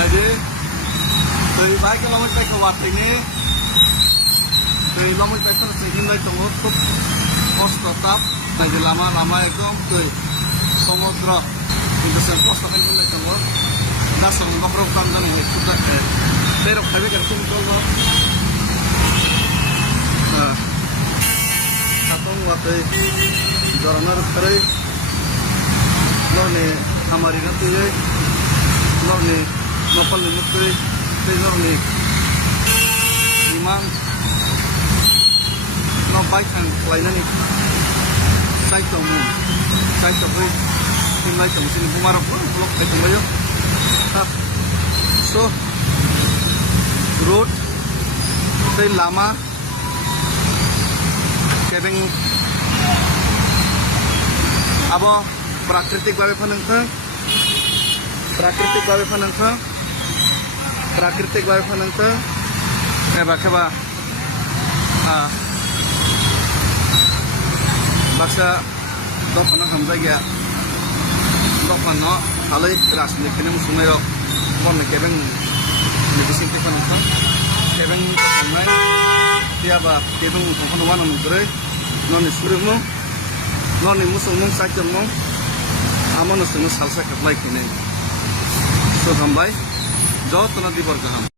Jadi, dari baik kalau kita ke waktu ini, dari lama kita terus lagi tunggu tuh pos tetap, dari lama itu dari samudra itu sen pos tetap ini tunggu, dah samudra program dan ini sudah terus kami kerja tunggu, satu waktu jalan terus, lo nih hamarin nanti ya, lo nih nopal nih Taylor nih, imam, no baik kan lainnya nih, saya tahu, tim lain tahu sini bumarap pun belum ketemu ya, so road, dari lama, kebeng, apa prakritik bawa penentang, प्राकृतिक बारे फनंत एबा खेबा बाक्सा दफाना हमजागिया दफाना हालै रासनिक केने मुसुनाय बन केबें मेडिसिन के फनंत केबें हमनाय तियाबा केबें दफाना वाना मुद्रै ननि सुरुमो ननि मुसुमो साइतमो आमनो सुनु सालसा खबलाय केने सो हमबाय Jauh tanah di Bargaham.